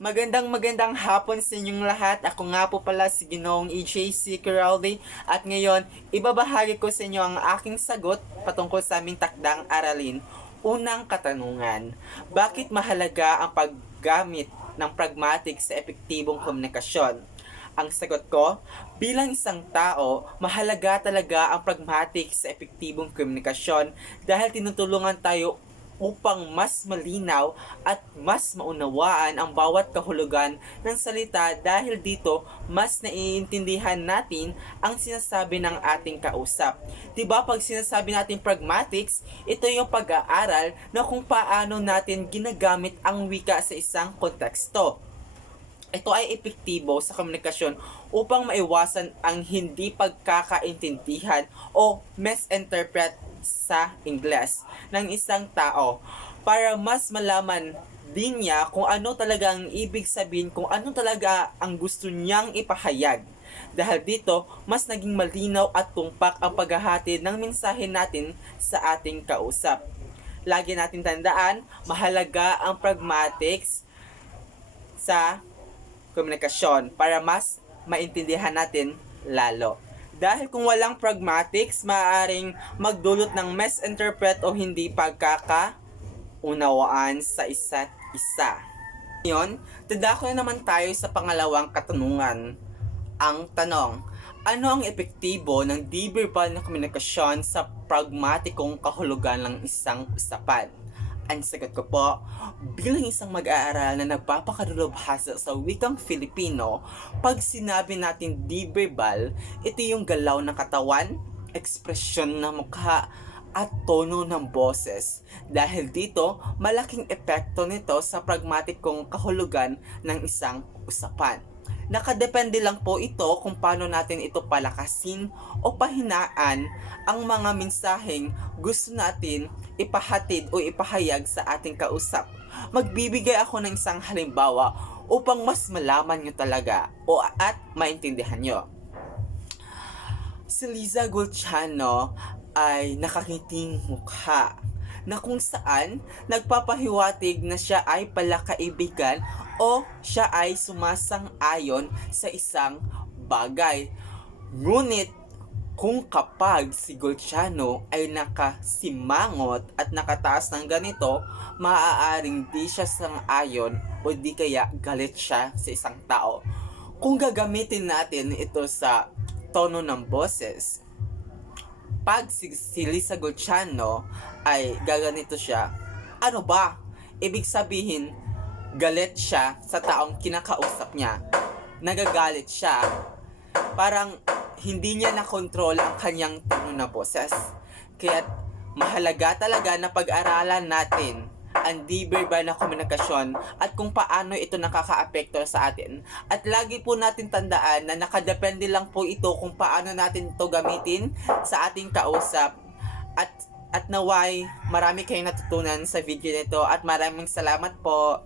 Magandang hapon sa inyong lahat. Ako nga po pala si Ginoong EJC Corralde at ngayon ibabahagi ko sa inyo ang aking sagot patungkol sa aming takdang aralin. Unang katanungan, bakit mahalaga ang paggamit ng pragmatic sa epektibong komunikasyon? Ang sagot ko, bilang isang tao, mahalaga talaga ang pragmatic sa epektibong komunikasyon dahil tinutulungan tayo upang mas malinaw at mas maunawaan ang bawat kahulugan ng salita dahil dito mas naiintindihan natin ang sinasabi ng ating kausap. 'Di ba pag sinasabi natin pragmatics, ito yung pag-aaral na kung paano natin ginagamit ang wika sa isang konteksto. Ito ay epektibo sa komunikasyon upang maiwasan ang hindi pagkakaintindihan o misinterpret sa Ingles ng isang tao para mas malaman din niya kung ano talaga ang ibig sabihin, kung ano talaga ang gusto niyang ipahayag. Dahil dito, mas naging malinaw at tumpak ang paghahatid ng mensahe natin sa ating kausap. Lagi natin tandaan, mahalaga ang pragmatics sa komunikasyon para mas maintindihan natin lalo. Dahil kung walang pragmatics, maaaring magdulot ng misinterpret o hindi pagkakaunawaan sa isa't isa. Ngayon, dadako na naman tayo sa pangalawang katanungan. Ang tanong, ano ang epektibo ng di-verbal na komunikasyon sa pragmatikong kahulugan ng isang usapan? Ang sagot ko po, bilang isang mag-aaral na nagpapakadalubhasa sa wikang Filipino, pag sinabi natin di-verbal, ito yung galaw ng katawan, ekspresyon ng mukha, at tono ng boses. Dahil dito, malaking epekto nito sa pragmatikong kahulugan ng isang usapan. Nakadepende lang po ito kung paano natin ito palakasin o pahinaan ang mga mensaheng gusto natin ipahatid o ipahayag sa ating kausap. Magbibigay ako ng isang halimbawa upang mas malaman nyo talaga at maintindihan nyo. Si Liza Golciano ay nakakiting mukha na kung saan nagpapahiwatig na siya ay palakaibigan o siya ay sumasang-ayon sa isang bagay. Ngunit kung kapag si Golciano ay nakasimangot at nakataas ng ganito, maaaring di siya sang-ayon o di kaya galit siya sa isang tao. Kung gagamitin natin ito sa tono ng boses, pag si Liza Golciano ay gaganito siya, ano ba? Ibig sabihin, galit siya sa taong kinakausap niya. Nagagalit siya. Parang hindi niya nakontrol ang kanyang tono na boses. Kaya mahalaga talaga na pag-aralan natin ang di-verbal na komunikasyon at kung paano ito nakakaapekto sa atin. At lagi po natin tandaan na nakadepende lang po ito kung paano natin ito gamitin sa ating kausap. At naway marami kayong natutunan sa video nito at maraming salamat po.